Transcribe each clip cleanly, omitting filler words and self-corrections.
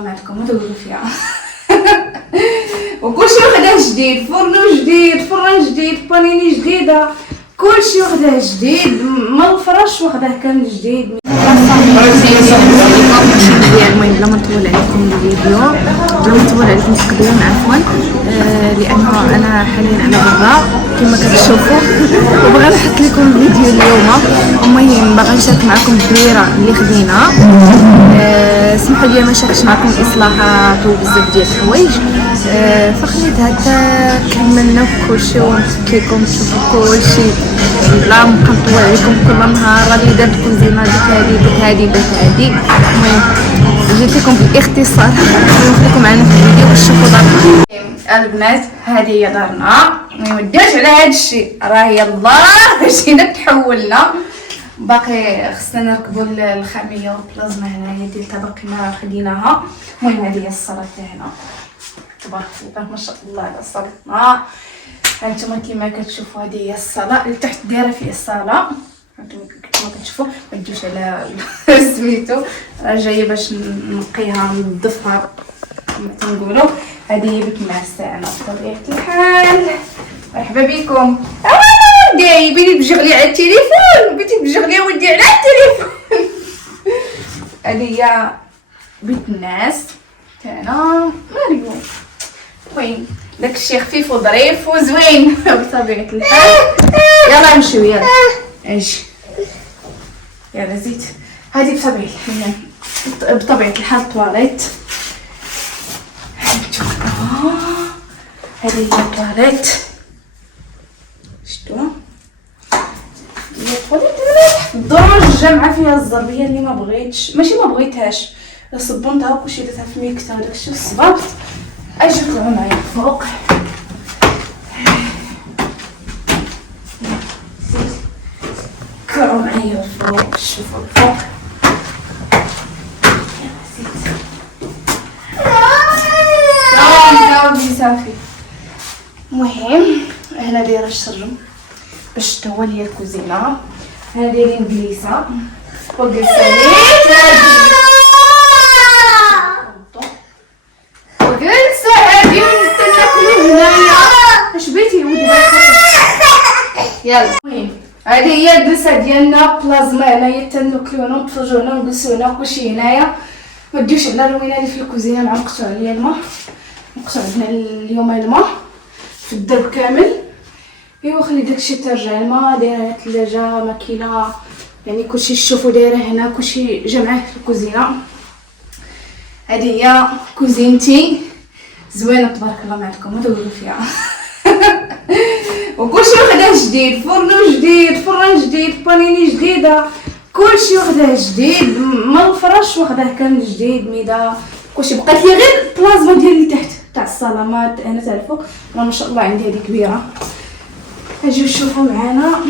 معكم ودوروا فيها وكلشي وخداه جديد، فرن جديد، فرن جديد، بانيني جديده، كلشي وخداه جديد، ما الفرش وخداه كامل جديد. المهم بلا ما نطول عليكم الفيديو، بلا ما نطول عليكم التقديم عفوا، لانه انا حاليا على برا كما كتشوفوا وبغا نحط لكم الفيديو اليوم. المهم باغا نشارك معكم الدويره اللي خدينا. سمحوا لي ما شاركتش معكم الاصلاحات وبزاف ديال الحوايج، فخليت هكا كملنا كلشي ونحط لكم تشوفوا كلشي بلا ما نطول عليكم كل نهار اللي دارت كوزينه ديك هادي. المهم جيت لكم بالاختصار نخليكم معنا في الفيديو باش تشوفوا دارنا. البنات هذه هي دارنا، ما يوديوش على هذا الشيء، راه يلاه جينا تحولنا، باقي خصنا نركبوا الخاميه والبلازما هنايا ديالها باقي ما خديناها. المهم هذه هي الصاله تاعنا، تبارك الله ما شاء الله على صالتنا. هانتوما كما كتشوفوا هذه هي الصاله، لتحت دايره فيها الصاله كما كتشوفوا. ما تجوش على سميتو، راه جايه باش نقيها ننظفها كما تنقولوا. هذه هي بيت النعاس تاعنا بطبيعه الحال. مرحبا بكم. ودي بيتي بجغلي على التليفون، بيتي بجغلي ودي على التليفون. هذه هي بيت الناس تاعنا ماريو. وين داكشي خفيف وظريف وزوين بطبيعه الحال. يلا نمشيو، يلا اجي يلا زيد. هذه بطبيعه الحال الطواليت. هذه هي الطواليت، شفتوها هي الطواليت الدرج الجامعه فيها الزربيه اللي ما بغيتش، ماشي ما بغيتهاش، صبنتها وكلشي درتها في ميكتا وداكشي وصبابت. اجي طلعوا معايا فوق. طلعوا معايا فوق، شوفوا الفوق. صافي. المهم هنا دايره الشرم باش تهوى ليا الكوزينه. هنا دايرين بليسه وجلسه هادي ونستناكلو هنايا. اش بغيتي ودي يلا. المهم هذه هي الجلسه ديالنا، بلازما هنايا تناكلو هنا ونتفرجو هنا ونجلسو هنا كلشي هنايا. ما تديوش على الروينه اللي في الكوزينه مع نقطعوا عليا الماء، نقطع عندنا اليوم الماء في الدرب كامل. ايوا خلي داكشي ترجع الماء. دايره ثلاجه ماكينه، يعني كلشي تشوفوا دايره هنا كلشي جمعه في الكوزينه. هذه هي كوزينتي زوينه تبارك الله معكم ودوروا فيها وكلشي وخداه جديد، فرن جديد، فرن جديد، بانيني جديده، كلشي وخداه جديد، ما الفرش وخداه كامل جديد، ميدا كلشي. بقات لي غير البلازما ديالي تحت تاع الصاله، ما انا تاع الفوق راه ما شاء الله عندي هذه كبيره. اجيو شوفوا معنا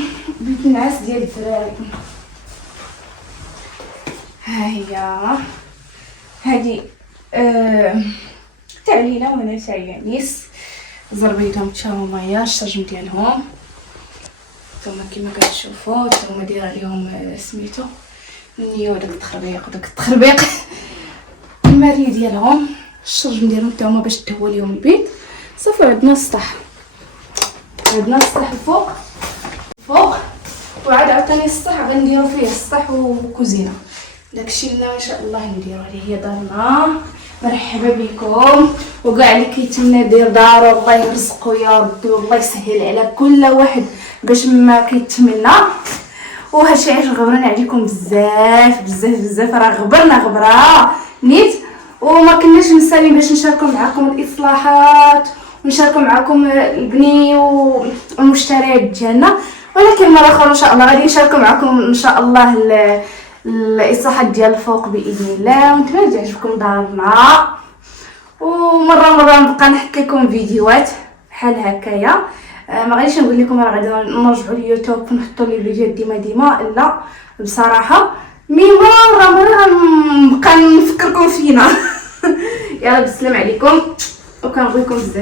بيت النعاس ديال الدراري. ها هي هذه تاع ليلى وانا تاع يانيس، زربيتهم تشاو معايا الشرجم ديالهم. نتوما كما كتشوفوا نتوما دايره اليوم سميتو النيو داك التخربيق الماري ديالهم، الشرجم ديالهم نتوما باش تهوى ليهم البيت. صافي عندنا السطح، عندنا السطح الفوق وعاد عاوتاني السطح غنديرو فيه السطح وكوزينه. داكشي اللي ما شاء الله نديرو. هذه هي دارنا. مرحبا بكم. وكاع اللي كيتمنى يدير دارو الله يرزقو يا ربي والله يسهل على كل واحد باش ما كيتمنى. وهادشي علاش غبرنا عليكم بزاف راه غبره نيت، وما كناش مسالين باش نشاركوا معكم الاصلاحات ونشاركوا معكم البني والمشتريات ديالنا، ولكن مره اخرى ان شاء الله غادي نشاركوا معكم ان شاء الله الاصلاحات ديال الفوق باذن الله. ونتمنى تعجبكم دارنا، ومره نبقى نحط لكم فيديوهات بحال هكايا. ما غاديش نقول لكم راه غادي نرجعوا لليوتيوب ونحطوا لي فيديوهات ديما لا بصراحه، مره غنبقى نفكركم فينا. يلا بالسلام عليكم وكنبغيكم بزاف.